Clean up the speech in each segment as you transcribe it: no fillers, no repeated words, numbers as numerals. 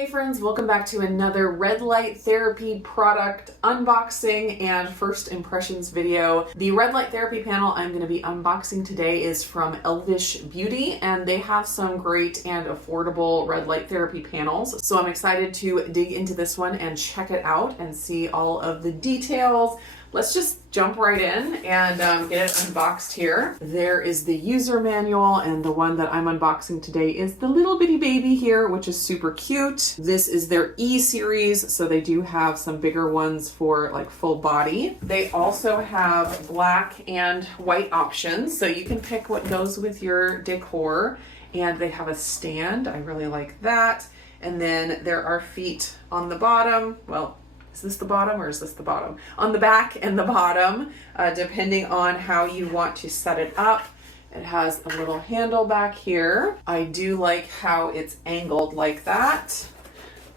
Hey friends, welcome back to another red light therapy product unboxing and first impressions video. The red light therapy panel I'm going to be unboxing today is from Elvish Beauty, and they have some great and affordable red light therapy panels. So I'm excited to dig into this one and check it out and see all of the details. Let's just jump right in and get it unboxed here. There is the user manual, and the one that I'm unboxing today is the little bitty baby here, which is super cute. This is their E series, so they do have some bigger ones for like full body. They also have black and white options, so you can pick what goes with your decor. And they have a stand. I really like that. And then there are feet on the bottom. Well, is this the bottom or is this the bottom? On the back and the bottom, depending on how you want to set it up. It has a little handle back here. I do like how it's angled like that.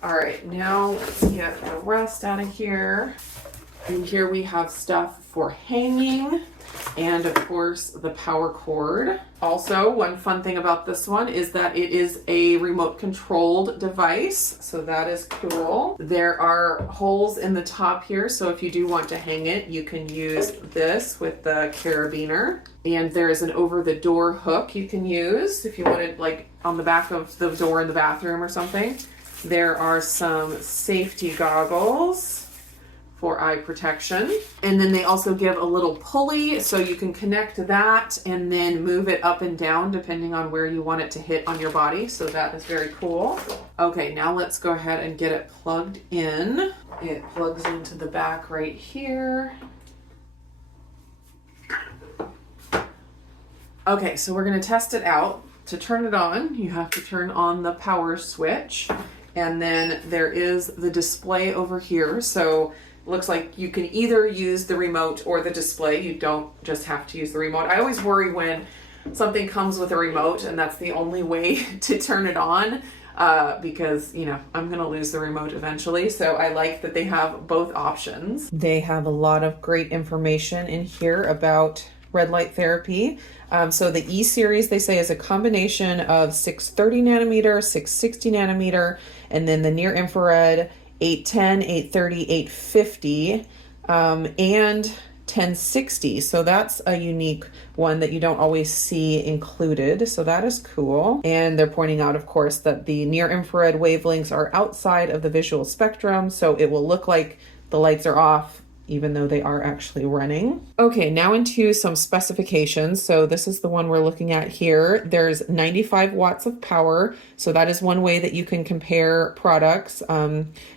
All right, now let's get the rest out of here. And here we have stuff for hanging and of course the power cord. Also, one fun thing about this one is that it is a remote controlled device, so that is cool. There are holes in the top here, so if you do want to hang it, you can use this with the carabiner. And there is an over the door hook you can use if you wanted, like on the back of the door in the bathroom or something. There are some safety goggles for eye protection. And then they also give a little pulley so you can connect that and then move it up and down depending on where you want it to hit on your body. So that is very cool. Okay, now let's go ahead and get it plugged in. It plugs into the back right here. Okay, so we're gonna test it out. To turn it on, you have to turn on the power switch. And then there is the display over here. So looks like you can either use the remote or the display. You don't just have to use the remote. I always worry when something comes with a remote and that's the only way to turn it on because, you know, I'm going to lose the remote eventually. So I like that they have both options. They have a lot of great information in here about red light therapy. So the E series, they say, is a combination of 630 nanometer, 660 nanometer, and then the near infrared 810, 830, 850, and 1060. So that's a unique one that you don't always see included. So that is cool. And they're pointing out, of course, that the near infrared wavelengths are outside of the visual spectrum. So it will look like the lights are off even though they are actually running. Okay, now into some specifications. So this is the one we're looking at here. There's 95 watts of power. So that is one way that you can compare products.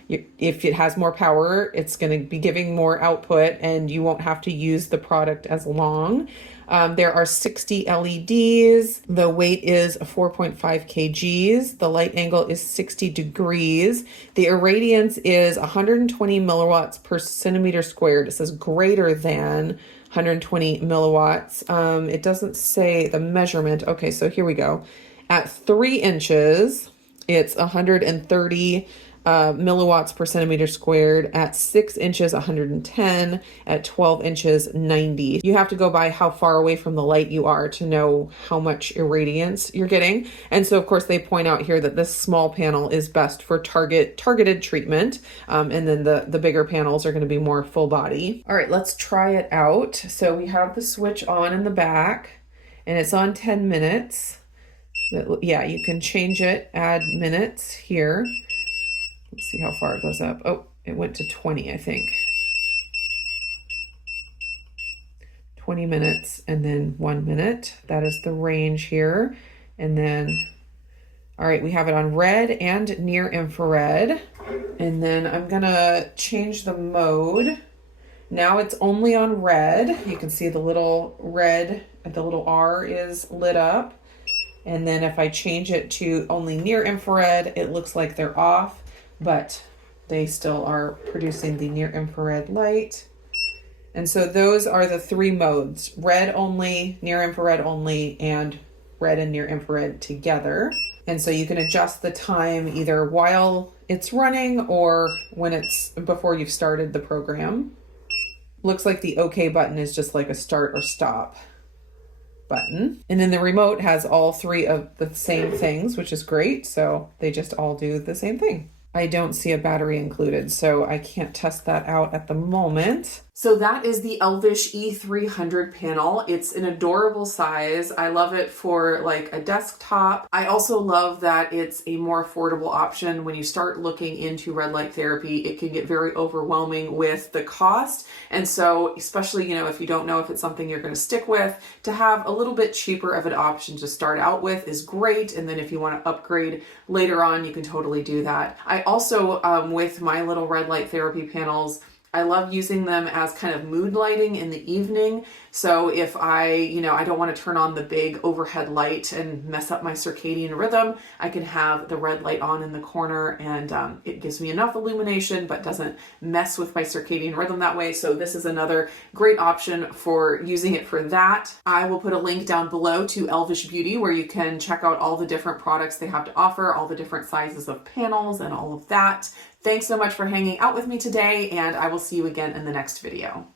If it has more power, it's going to be giving more output and you won't have to use the product as long. There are 60 LEDs. The weight is 4.5 kgs. The light angle is 60 degrees. The irradiance is 120 milliwatts per centimeter squared. It says greater than 120 milliwatts. It doesn't say the measurement. Okay, so here we go. At 3 inches, it's 130 milliwatts per centimeter squared. At 6 inches, 110. At 12 inches, 90. You have to go by how far away from the light you are to know how much irradiance you're getting. And so, of course, they point out here that this small panel is best for targeted treatment. And then the bigger panels are going to be more full body. All right, let's try it out. So we have the switch on in the back, and it's on 10 minutes. But yeah, you can change it, add minutes here. Let's see how far it goes up. Oh, it went to 20, I think. 20 minutes and then 1 minute. That is the range here. And then, all right, we have it on red and near infrared. And then I'm gonna change the mode. Now it's only on red. You can see the little red, the little R is lit up. And then if I change it to only near infrared, it looks like they're off, but they still are producing the near infrared light. And so those are the 3 modes: red only, near infrared only, and red and near infrared together. And so you can adjust the time either while it's running or when it's before you've started the program. Looks like the OK button is just like a start or stop button. And then the remote has all 3 of the same things, which is great. So they just all do the same thing. I don't see a battery included, so I can't test that out at the moment. So that is the Elvish E300 panel. It's an adorable size. I love it for like a desktop. I also love that it's a more affordable option. When you start looking into red light therapy, it can get very overwhelming with the cost. And so, especially, if you don't know if it's something you're going to stick with, to have a little bit cheaper of an option to start out with is great. And then if you want to upgrade later on, you can totally do that. I also, with my little red light therapy panels, I love using them as kind of mood lighting in the evening. So if I don't want to turn on the big overhead light and mess up my circadian rhythm, I can have the red light on in the corner, and it gives me enough illumination but doesn't mess with my circadian rhythm that way. So this is another great option for using it for that. I will put a link down below to Elvish Beauty where you can check out all the different products they have to offer, all the different sizes of panels and all of that. Thanks so much for hanging out with me today, and I will see you again in the next video.